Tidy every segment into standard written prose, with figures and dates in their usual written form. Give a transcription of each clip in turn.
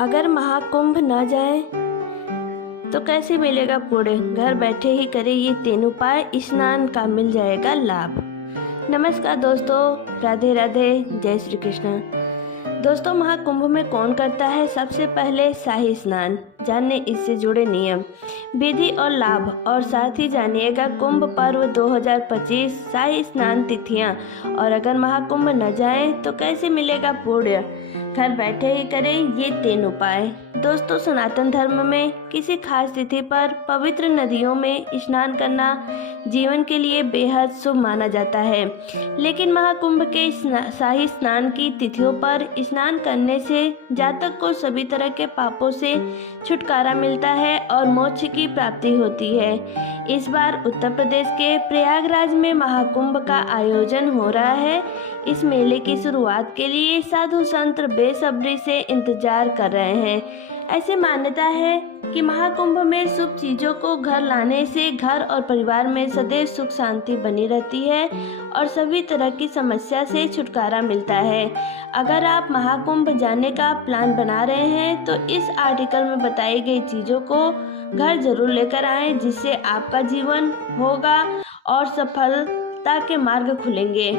अगर महाकुंभ न जाए तो कैसे मिलेगा पुण्य। घर बैठे ही करें ये 3 उपाय, स्नान का मिल जाएगा लाभ। नमस्कार दोस्तों, राधे राधे, जय श्री कृष्ण। दोस्तों, महाकुंभ में कौन करता है? सबसे पहले शाही स्नान। जानिए इससे जुड़े नियम, विधि और लाभ, और साथ ही जानिएगा कुंभ पर्व 2025 शाही स्नान तिथियां। और अगर महाकुंभ न जाए तो कैसे मिलेगा पुण्य। घर बैठे ही करें ये 3 उपाय। दोस्तों, सनातन धर्म में किसी खास तिथि पर पवित्र नदियों में स्नान करना जीवन के लिए बेहद शुभ माना जाता है। लेकिन महाकुंभ के शाही स्नान की तिथियों पर स्नान करने से जातक को सभी तरह के पापों से छुटकारा मिलता है और मोक्ष की प्राप्ति होती है। इस बार उत्तर प्रदेश के प्रयागराज में महाकुंभ का आयोजन हो रहा है। इस मेले की शुरुआत के लिए साधु संत बेसब्री से इंतजार कर रहे हैं। ऐसी मान्यता है कि महाकुंभ में शुभ चीजों को घर लाने से घर और परिवार में सदैव सुख शांति बनी रहती है और सभी तरह की समस्या से छुटकारा मिलता है। अगर आप महाकुंभ जाने का प्लान बना रहे हैं तो इस आर्टिकल में बताई गई चीजों को घर जरूर लेकर आएं, जिससे आपका जीवन होगा और सफलता के मार्ग खुलेंगे।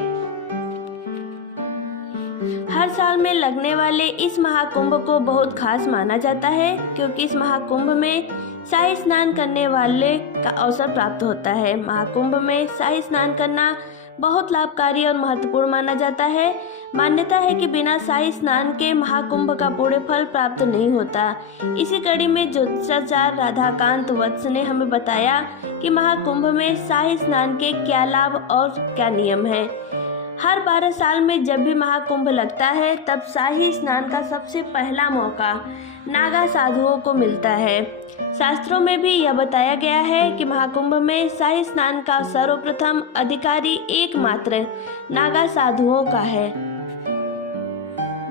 हर साल में लगने वाले इस महाकुंभ को बहुत खास माना जाता है, क्योंकि इस महाकुंभ में शाही स्नान करने वाले का अवसर प्राप्त होता है। महाकुंभ में शाही स्नान करना बहुत लाभकारी और महत्वपूर्ण माना जाता है। मान्यता है कि बिना शाही स्नान के महाकुंभ का पुण्य फल प्राप्त नहीं होता। इसी कड़ी में ज्योतिषाचार्य राधाकांत वत्स ने हमें बताया कि महाकुंभ में शाही स्नान के क्या लाभ और क्या नियम हैं। हर 12 साल में जब भी महाकुंभ लगता है तब शाही स्नान का सबसे पहला मौका नागा साधुओं को मिलता है। शास्त्रों में भी यह बताया गया है कि महाकुंभ में शाही स्नान का सर्वप्रथम अधिकारी एकमात्र नागा साधुओं का है।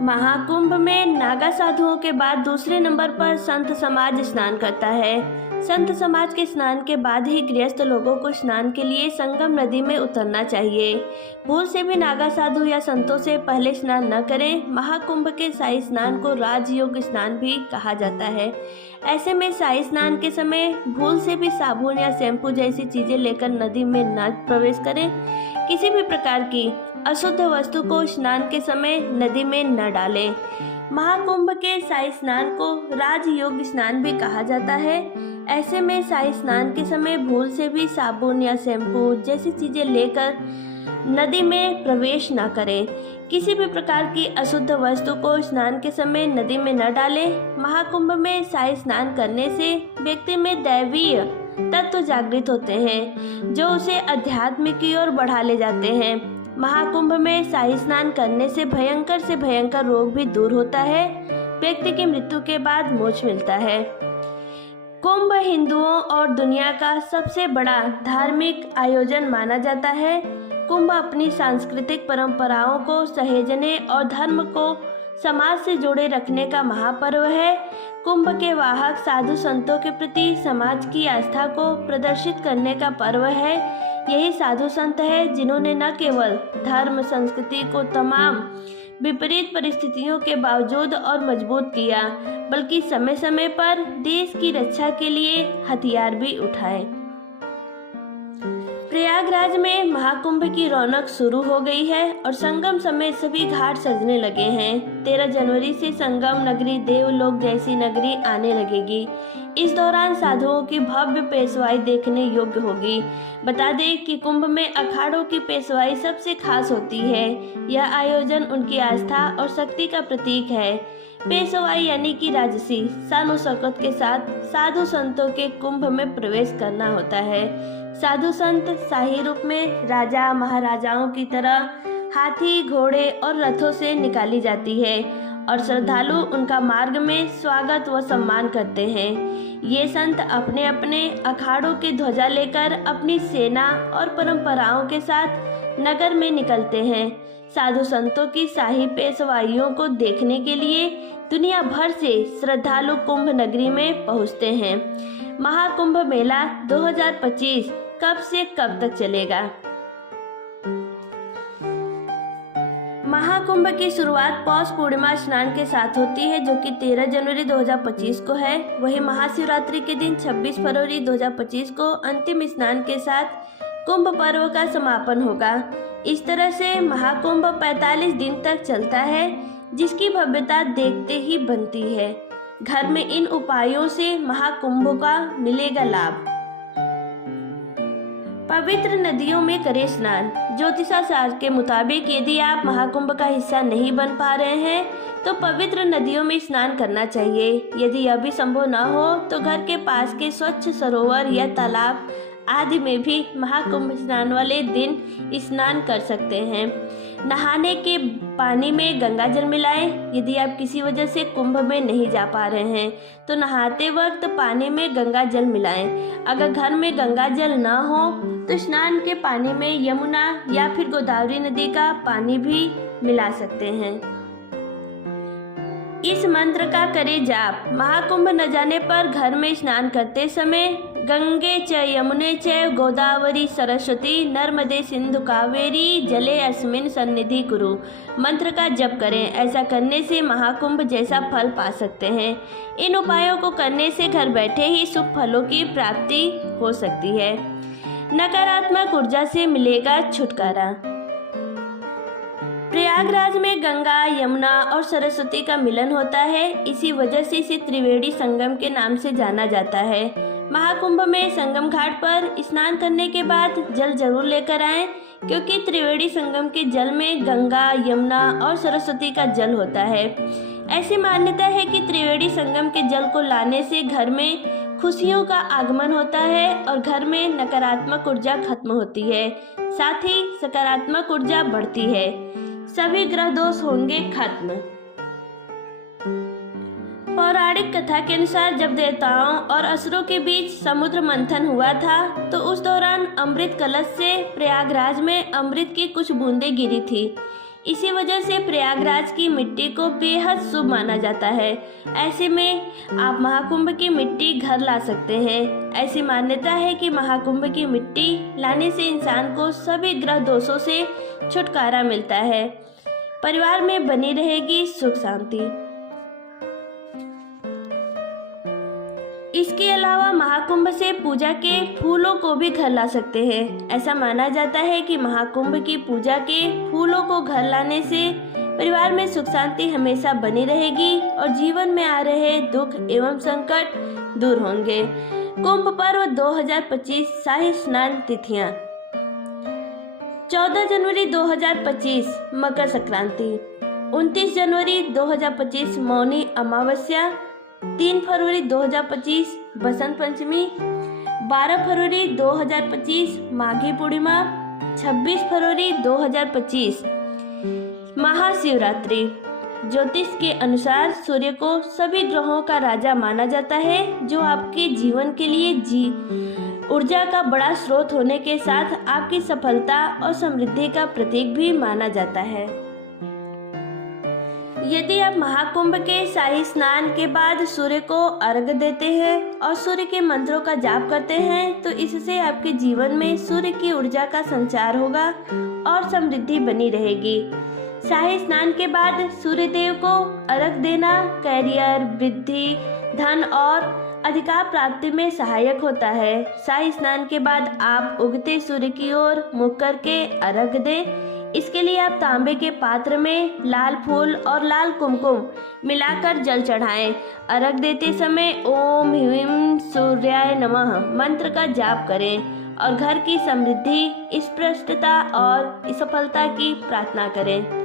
महाकुंभ में नागा साधुओं के बाद दूसरे नंबर पर संत समाज स्नान करता है। संत समाज के स्नान के बाद ही गृहस्थ लोगों को स्नान के लिए संगम नदी में उतरना चाहिए। भूल से भी नागा साधु या संतों से पहले स्नान न करें। महाकुंभ के शाही स्नान को राजयोग स्नान भी कहा जाता है। ऐसे में शाही स्नान के समय भूल से भी साबुन या शैम्पू जैसी चीजें लेकर नदी में न प्रवेश करें। किसी भी प्रकार की अशुद्ध वस्तु को स्नान के समय नदी में न डालें। महाकुंभ के शाही स्नान को राजयोग स्नान भी कहा जाता है। ऐसे में शाही स्नान के समय भूल से भी साबुन या शैम्पू जैसी चीजें लेकर नदी में प्रवेश न करें। किसी भी प्रकार की अशुद्ध वस्तु को स्नान के समय नदी में न डालें। महाकुंभ में शाही स्नान करने से व्यक्ति में दैवीय तत्व जागृत होते हैं, जो उसे अध्यात्म की ओर बढ़ा ले जाते हैं। महाकुंभ में शाही स्नान करने से भयंकर रोग भी दूर होता है। व्यक्ति की मृत्यु के बाद मोक्ष मिलता है। कुंभ हिंदुओं और दुनिया का सबसे बड़ा धार्मिक आयोजन माना जाता है। कुंभ अपनी सांस्कृतिक परंपराओं को सहेजने और धर्म को समाज से जोड़े रखने का महापर्व है। कुंभ के वाहक साधु संतों के प्रति समाज की आस्था को प्रदर्शित करने का पर्व है। यही साधु संत है जिन्होंने न केवल धर्म संस्कृति को तमाम विपरीत परिस्थितियों के बावजूद और मजबूत किया, बल्कि समय समय पर देश की रक्षा के लिए हथियार भी उठाए। प्रयागराज में महाकुंभ की रौनक शुरू हो गई है और संगम समेत सभी घाट सजने लगे हैं। 13 जनवरी से संगम नगरी देवलोक जैसी नगरी आने लगेगी। इस दौरान साधुओं की भव्य पेशवाई देखने योग्य होगी। बता दें कि कुंभ में अखाड़ों की पेशवाई सबसे खास होती है। यह आयोजन उनकी आस्था और शक्ति का प्रतीक है। पेशवाई यानी कि राजसी शान शौकत के साथ साधु संतों के कुंभ में प्रवेश करना होता है। साधु संत शाही रूप में राजा महाराजाओं की तरह हाथी, घोड़े और रथों से निकाली जाती है और श्रद्धालु उनका मार्ग में स्वागत व सम्मान करते हैं। ये संत अपने अपने अखाड़ों की ध्वजा लेकर अपनी सेना और परंपराओं के साथ नगर में निकलते हैं। साधु संतों की शाही पेशवाइयों को देखने के लिए दुनिया भर से श्रद्धालु कुंभ नगरी में पहुंचते हैं। महाकुंभ मेला 2025 कब से कब तक चलेगा? महाकुंभ की शुरुआत पौष पूर्णिमा स्नान के साथ होती है, जो कि 13 जनवरी 2025 को है। वहीं महाशिवरात्रि के दिन 26 फरवरी 2025 को अंतिम स्नान के साथ कुंभ पर्व का समापन होगा। इस तरह से महाकुंभ 45 दिन तक चलता है, जिसकी भव्यता देखते ही बनती है। घर में इन उपायों से महाकुंभ का मिलेगा लाभ। पवित्र नदियों में करें स्नान। ज्योतिषाचार्य के मुताबिक यदि आप महाकुंभ का हिस्सा नहीं बन पा रहे हैं तो पवित्र नदियों में स्नान करना चाहिए। यदि यह भी संभव न हो तो घर के पास के स्वच्छ सरोवर या तालाब आदि में भी महाकुंभ स्नान वाले दिन स्नान कर सकते हैं। नहाने के पानी में गंगा जल मिलाएं। यदि आप किसी वजह से कुंभ में नहीं जा पा रहे हैं तो नहाते वक्त पानी में गंगा जल मिलाएं। अगर घर में गंगा जल न हो तो स्नान के पानी में यमुना या फिर गोदावरी नदी का पानी भी मिला सकते हैं। इस मंत्र का करें जाप। महाकुंभ न जाने पर घर में स्नान करते समय गंगे च यमुने च गोदावरी सरस्वती नर्मदे सिंधु कावेरी जले अस्मिन सन्निधि कुरु मंत्र का जप करें। ऐसा करने से महाकुंभ जैसा फल पा सकते हैं। इन उपायों को करने से घर बैठे ही शुभ फलों की प्राप्ति हो सकती है। नकारात्मक ऊर्जा से मिलेगा छुटकारा। प्रयागराज में गंगा, यमुना और सरस्वती का मिलन होता है। इसी वजह से इसे त्रिवेणी संगम के नाम से जाना जाता है। महाकुंभ में संगम घाट पर स्नान करने के बाद जल जरूर लेकर आएं, क्योंकि त्रिवेणी संगम के जल में गंगा, यमुना और सरस्वती का जल होता है। ऐसी मान्यता है कि त्रिवेणी संगम के जल को लाने से घर में खुशियों का आगमन होता है और घर में नकारात्मक ऊर्जा खत्म होती है, साथ ही सकारात्मक ऊर्जा बढ़ती है। सभी ग्रह दोष होंगे खत्म। पौराणिक कथा के अनुसार जब देवताओं और असुरों के बीच समुद्र मंथन हुआ था तो उस दौरान अमृत कलश से प्रयागराज में अमृत की कुछ बूंदें गिरी थी। इसी वजह से प्रयागराज की मिट्टी को बेहद शुभ माना जाता है। ऐसे में आप महाकुंभ की मिट्टी घर ला सकते हैं। ऐसी मान्यता है कि महाकुंभ की मिट्टी लाने से इंसान को सभी ग्रह दोषों से छुटकारा मिलता है। परिवार में बनी रहेगी सुख शांति। इसके अलावा महाकुंभ से पूजा के फूलों को भी घर ला सकते हैं। ऐसा माना जाता है कि महाकुंभ की पूजा के फूलों को घर लाने से परिवार में सुख शांति हमेशा बनी रहेगी और जीवन में आ रहे दुख एवं संकट दूर होंगे। कुंभ पर्व 2025 शाही स्नान तिथियां 14 जनवरी 2025 मकर संक्रांति, 29 जनवरी 2025 मौनी अमावस्या, 3 फरवरी 2025 बसंत पंचमी, 12 फरवरी 2025 माघी पूर्णिमा, 26 फरवरी 2025 महाशिवरात्रि। ज्योतिष के अनुसार सूर्य को सभी ग्रहों का राजा माना जाता है, जो आपके जीवन के लिए ऊर्जा का बड़ा स्रोत होने के साथ आपकी सफलता और समृद्धि का प्रतीक भी माना जाता है। यदि आप महाकुंभ के शाही स्नान के बाद सूर्य को अर्घ्य देते हैं और सूर्य के मंत्रों का जाप करते हैं तो इससे आपके जीवन में सूर्य की ऊर्जा का संचार होगा और समृद्धि बनी रहेगी। शाही स्नान के बाद सूर्य देव को अर्घ्य देना कैरियर, वृद्धि, धन और अधिकार प्राप्ति में सहायक होता है। शाही स्नान के बाद आप उगते सूर्य की ओर मुख करके अर्घ्य दें। इसके लिए आप तांबे के पात्र में लाल फूल और लाल कुमकुम मिलाकर जल चढ़ाएं। अर्घ्य देते समय ओम ह्रीं सूर्याय नमः मंत्र का जाप करें और घर की समृद्धि, स्पष्टता और सफलता की प्रार्थना करें।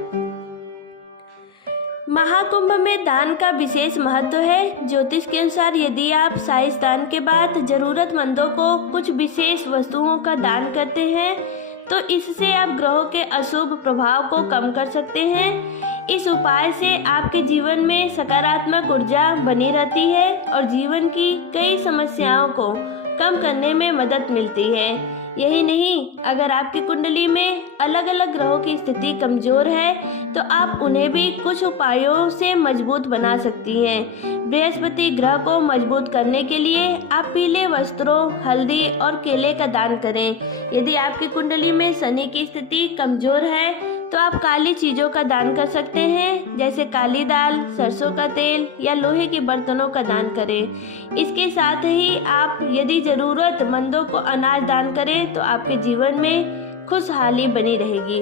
महाकुंभ में दान का विशेष महत्व है। ज्योतिष के अनुसार यदि आप शाही स्नान के बाद जरूरतमंदों को कुछ विशेष वस्तुओं का दान करते हैं तो इससे आप ग्रहों के अशुभ प्रभाव को कम कर सकते हैं। इस उपाय से आपके जीवन में सकारात्मक ऊर्जा बनी रहती है और जीवन की कई समस्याओं को कम करने में मदद मिलती है। यही नहीं, अगर आपकी कुंडली में अलग अलग ग्रहों की स्थिति कमजोर है तो आप उन्हें भी कुछ उपायों से मजबूत बना सकती हैं। बृहस्पति ग्रह को मजबूत करने के लिए आप पीले वस्त्रों, हल्दी और केले का दान करें। यदि आपकी कुंडली में शनि की स्थिति कमजोर है तो आप काली चीज़ों का दान कर सकते हैं, जैसे काली दाल, सरसों का तेल या लोहे के बर्तनों का दान करें। इसके साथ ही आप यदि ज़रूरतमंदों को अनाज दान करें तो आपके जीवन में खुशहाली बनी रहेगी।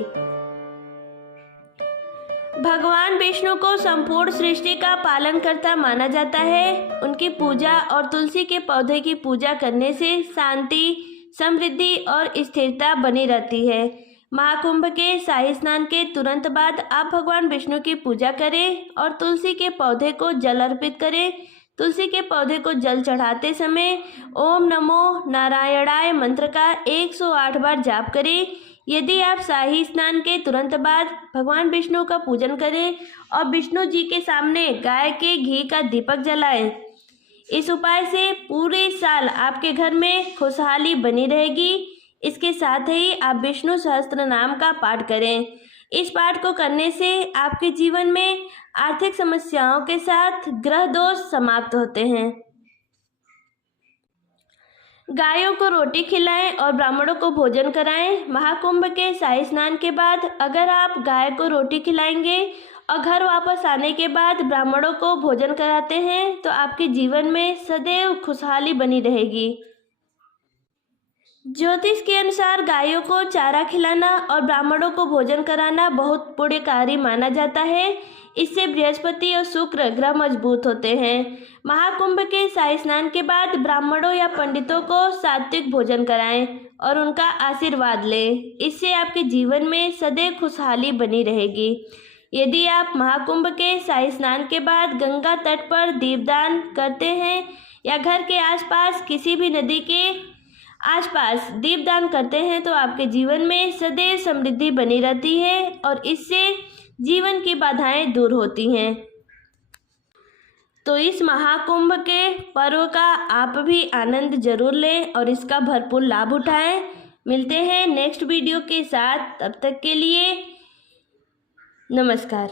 भगवान विष्णु को संपूर्ण सृष्टि का पालनकर्ता माना जाता है। उनकी पूजा और तुलसी के पौधे की पूजा करने से शांति, समृद्धि और स्थिरता बनी रहती है। महाकुंभ के शाही स्नान के तुरंत बाद आप भगवान विष्णु की पूजा करें और तुलसी के पौधे को जल अर्पित करें। तुलसी के पौधे को जल चढ़ाते समय ओम नमो नारायणाय मंत्र का 108 बार जाप करें। यदि आप शाही स्नान के तुरंत बाद भगवान विष्णु का पूजन करें और विष्णु जी के सामने गाय के घी का दीपक जलाएं, इस उपाय से पूरे साल आपके घर में खुशहाली बनी रहेगी। इसके साथ ही आप विष्णु सहस्त्र नाम का पाठ करें। इस पाठ को करने से आपके जीवन में आर्थिक समस्याओं के साथ ग्रह दोष समाप्त होते हैं। गायों को रोटी खिलाएं और ब्राह्मणों को भोजन कराएं। महाकुंभ के शाही स्नान के बाद अगर आप गाय को रोटी खिलाएंगे और घर वापस आने के बाद ब्राह्मणों को भोजन कराते हैं तो आपके जीवन में सदैव खुशहाली बनी रहेगी। ज्योतिष के अनुसार गायों को चारा खिलाना और ब्राह्मणों को भोजन कराना बहुत पुण्यकारी माना जाता है। इससे बृहस्पति और शुक्र ग्रह मजबूत होते हैं। महाकुंभ के शाही स्नान के बाद ब्राह्मणों या पंडितों को सात्विक भोजन कराएं और उनका आशीर्वाद लें। इससे आपके जीवन में सदैव खुशहाली बनी रहेगी। यदि आप महाकुंभ के शाही स्नान के बाद गंगा तट पर दीपदान करते हैं या घर के आसपास किसी भी नदी के आसपास दीपदान करते हैं तो आपके जीवन में सदैव समृद्धि बनी रहती है और इससे जीवन की बाधाएं दूर होती हैं। तो इस महाकुंभ के पर्व का आप भी आनंद जरूर लें और इसका भरपूर लाभ उठाएं। मिलते हैं नेक्स्ट वीडियो के साथ, तब तक के लिए नमस्कार।